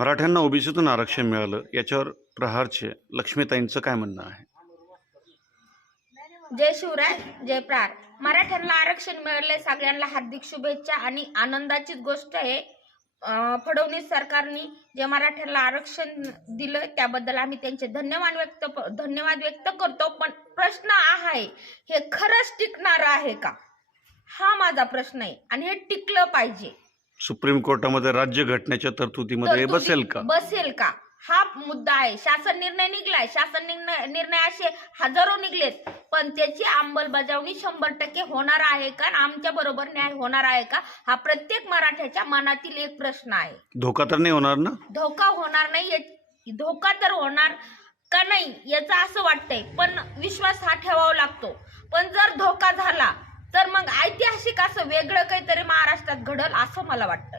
मराठ्यांना ओबीसीतून आरक्षण मिळालं याच्यावर प्रहारचे लक्ष्मीताईंचं काय म्हणणं आहे? जय शिवराय, जय प्रहार. मराठ्यांना आरक्षण मिळाले, सगळ्यांना हार्दिक शुभेच्छा आणि आनंदाचीच गोष्ट आहे. फडणवीस सरकारने जे मराठ्यांना आरक्षण दिलं त्याबद्दल आम्ही त्यांचे धन्यवाद व्यक्त करतो. पण प्रश्न आहे, हे खरंच टिकणार आहे का, हा माझा प्रश्न आहे आणि हे टिकलं पाहिजे. सुप्रीम कोर्टामध्ये राज्यघटनेच्या तरतुदीमध्ये बसेल का हा मुद्दा आहे. शासन निर्णय निघलाय, शासन निर्णय असे हजारो निघलेत, पण त्याची अंमलबजावणी 100% होणार आहे का, आमच्या बरोबर न्याय होणार आहे का, हा प्रत्येक मराठ्याच्या मनातील एक प्रश्न आहे. धोका तर नाही होणार ना? धोका होणार नाही, धोका तर होणार का नाही याचं असं वाटतंय, पण विश्वास हा ठेवावा लागतो. पण जर धोका झाला तर मग ऐतिहासिक असं वेगळं काहीतरी महाराष्ट्रात घडल असं मला वाटतं.